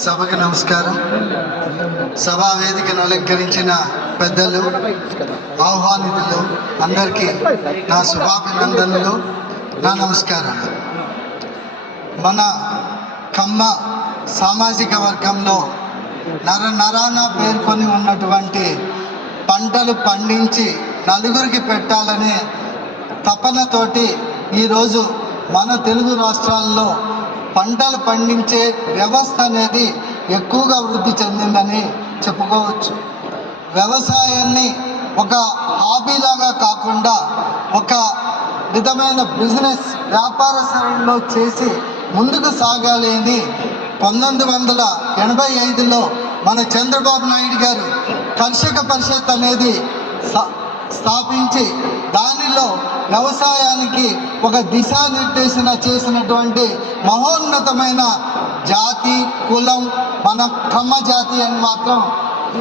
సభకి నమస్కారం. సభా వేదికను అలంకరించిన పెద్దలు ఆహ్వానితులు అందరికీ నా శుభాభినందనలు నా నమస్కారం మన కమ్మ సామాజిక వర్గంలో నర నరాన పేర్కొని ఉన్నటువంటి పంటలు పండించి నలుగురికి పెట్టాలనే తపనతోటి ఈరోజు మన తెలుగు రాష్ట్రాల్లో పంటలు పండించే వ్యవస్థ అనేది ఎక్కువగా వృద్ధి చెందిందని చెప్పుకోవచ్చు. వ్యవసాయాన్ని ఒక హాబీలాగా కాకుండా ఒక విధమైన బిజినెస్ వ్యాపార సరళిలో చేసి ముందుకు సాగాలి అని పంతొమ్మిది వందల ఎనభై ఐదులో మన చంద్రబాబు నాయుడు గారు కర్షక పరిషత్ అనేది స్థాపించి దానిలో వ్యవసాయానికి ఒక దిశానిర్దేశన చేసినటువంటి మహోన్నతమైన జాతి కులం మన కమ్మ జాతి అని మాత్రం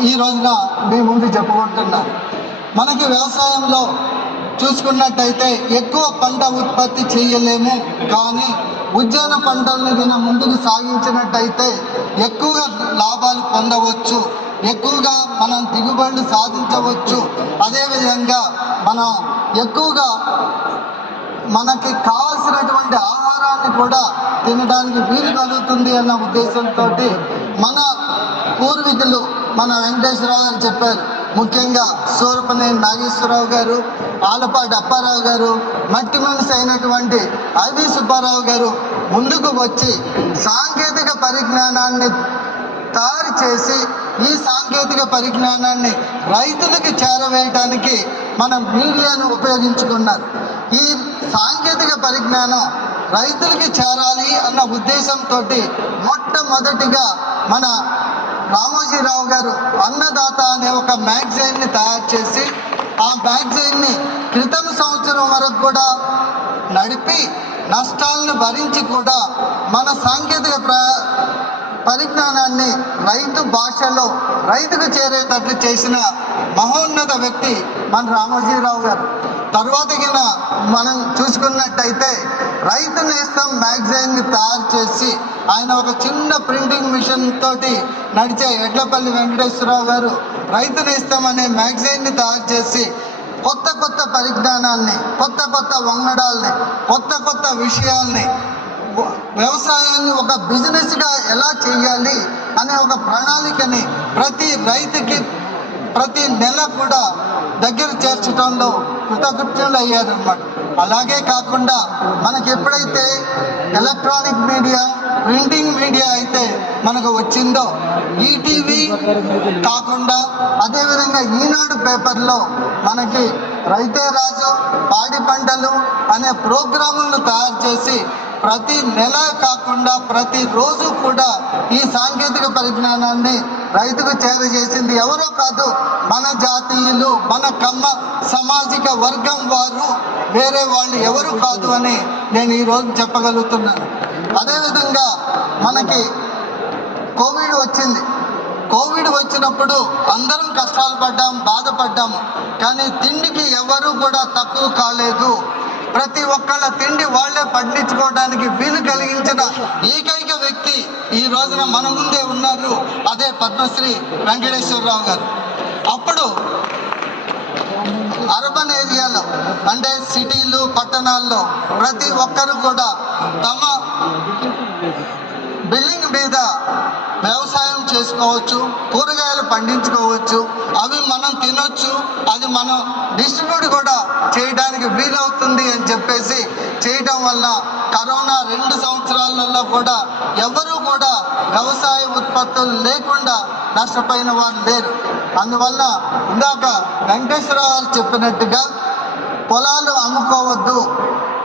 ఈ రోజున మీ ముందు చెప్పుకుంటున్నాను మనకి వ్యవసాయంలో చూసుకున్నట్టయితే ఎక్కువ పంట ఉత్పత్తి చేయలేము కానీ ఉద్యాన పంటలను గిన ముందుకు సాగించినట్టయితే ఎక్కువగా లాభాలు పొందవచ్చు ఎక్కువగా మనం దిగుబడులు సాధించవచ్చు. అదేవిధంగా మనం ఎక్కువగా మనకి కావాల్సినటువంటి ఆహారాన్ని కూడా తినడానికి వీలు కలుగుతుంది అన్న ఉద్దేశంతో మన పూర్వీకులు మన వెంకటేశ్వరరావు గారు చెప్పారు. ముఖ్యంగా సూరపనేని నాగేశ్వరరావు గారు ఆలపాటి అప్పారావు గారు మట్టి మనిషి అయినటువంటి ఐవి సుబ్బారావు గారు ముందుకు వచ్చి సాంకేతిక పరిజ్ఞానాన్ని తయారు చేసి ఈ సాంకేతిక పరిజ్ఞానాన్ని రైతులకు చేరవేయటానికి మన మీడియాను ఉపయోగించుకున్నారు. ఈ సాంకేతిక పరిజ్ఞానం రైతులకి చేరాలి అన్న ఉద్దేశంతో మొట్టమొదటిగా మన రామోజీరావు గారు అన్నదాత అనే ఒక మ్యాగజైన్ని తయారు చేసి ఆ మ్యాగజైన్ని క్రితం సంవత్సరం వరకు కూడా నడిపి నష్టాలను భరించి కూడా మన సాంకేతిక ప్ర పరిజ్ఞానాన్ని రైతు భాషలో రైతుకు చేరేటట్లు చేసిన మహోన్నత వ్యక్తి మన రామోజీరావు గారు. తర్వాత కింద మనం చూసుకున్నట్టయితే రైతు నేస్తం మ్యాగజైన్ని తయారు చేసి ఆయన ఒక చిన్న ప్రింటింగ్ మిషన్ తోటి నడిచే ఎడ్లపల్లి వెంకటేశ్వరరావు గారు రైతు నేస్తం అనే మ్యాగజైన్ని తయారు చేసి కొత్త కొత్త పరిజ్ఞానాన్ని కొత్త కొత్త వంగడాల్ని కొత్త కొత్త విషయాల్ని వ్యవసాయాన్ని ఒక బిజినెస్గా ఎలా చేయాలి అనే ఒక ప్రణాళికని ప్రతి రైతుకి ప్రతి నెల కూడా దగ్గర చేర్చడంలో కృతకృత్యులు అయ్యారు అన్నమాట అలాగే కాకుండా మనకి ఎప్పుడైతే ఎలక్ట్రానిక్ మీడియా ప్రింటింగ్ మీడియా అయితే మనకు వచ్చిందో ఈటీవీ కాకుండా అదేవిధంగా ఈనాడు పేపర్లో మనకి రైతే రాజు పాడి పంటలు అనే ప్రోగ్రాములను తయారు చేసి ప్రతి నెల కాకుండా ప్రతి రోజు కూడా ఈ సాంకేతిక పరిజ్ఞానాన్ని రైతుకు చేర చేసింది ఎవరో కాదు మన జాతీయులు మన కమ్మ సామాజిక వర్గం వారు వేరే వాళ్ళు ఎవరు కాదు అని నేను ఈరోజు చెప్పగలుగుతున్నాను అదేవిధంగా మనకి కోవిడ్ వచ్చింది. కోవిడ్ వచ్చినప్పుడు అందరం కష్టాలు పడ్డాం బాధపడ్డాము. కానీ తిండికి ఎవరు కూడా తక్కువ కాలేదు. ప్రతి ఒక్కళ్ళ తిండి వాళ్ళే పండించుకోవడానికి వీలు కలిగించిన ఏకైక వ్యక్తి ఈ రోజున మన ముందే ఉన్నారు అదే పద్మశ్రీ వెంకటేశ్వరరావు గారు. అప్పుడు అర్బన్ ఏరియాలో అంటే సిటీలు పట్టణాల్లో ప్రతి ఒక్కరు కూడా తమ మీద వ్యవసాయం చేసుకోవచ్చు కూరగాయలు పండించుకోవచ్చు అవి మనం తినొచ్చు అది మనం డిస్ట్రిబ్యూట్ కూడా చేయడానికి వీలవుతుంది అని చెప్పేసి చేయడం వల్ల కరోనా రెండు సంవత్సరాలలో కూడా ఎవరు కూడా వ్యవసాయ ఉత్పత్తులు లేకుండా నష్టపోయిన వారు లేరు. అందువల్ల ఇందాక వెంకటేశ్వరరావు చెప్పినట్టుగా పొలాలు అమ్ముకోవద్దు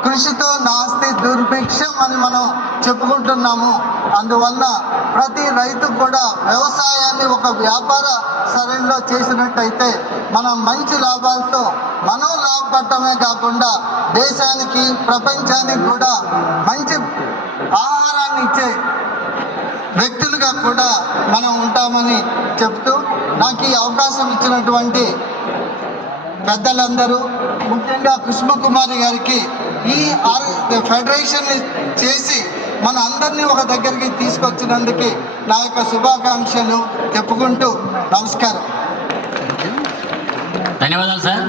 కృషితో నాస్తి దుర్భిక్షం అని మనం చెప్పుకుంటున్నాము. అందువల్ల ప్రతి రైతు కూడా వ్యవసాయాన్ని ఒక వ్యాపార సరళిలో చేసినట్టయితే మనం మంచి లాభాలతో మనం లాభపడటమే కాకుండా దేశానికి ప్రపంచానికి కూడా మంచి ఆహారాన్ని ఇచ్చే వ్యక్తులుగా కూడా మనం ఉంటామని చెప్తూ నాకు ఈ అవకాశం ఇచ్చినటువంటి పెద్దలందరూ ముఖ్యంగా కృష్ణకుమారి గారికి ఈ ఫెడరేషన్ చేసి మన అందరినీ ఒక దగ్గరికి తీసుకొచ్చినందుకు నా యొక్క శుభాకాంక్షలు చెప్పుకుంటూ నమస్కారం. ధన్యవాదాలు సార్.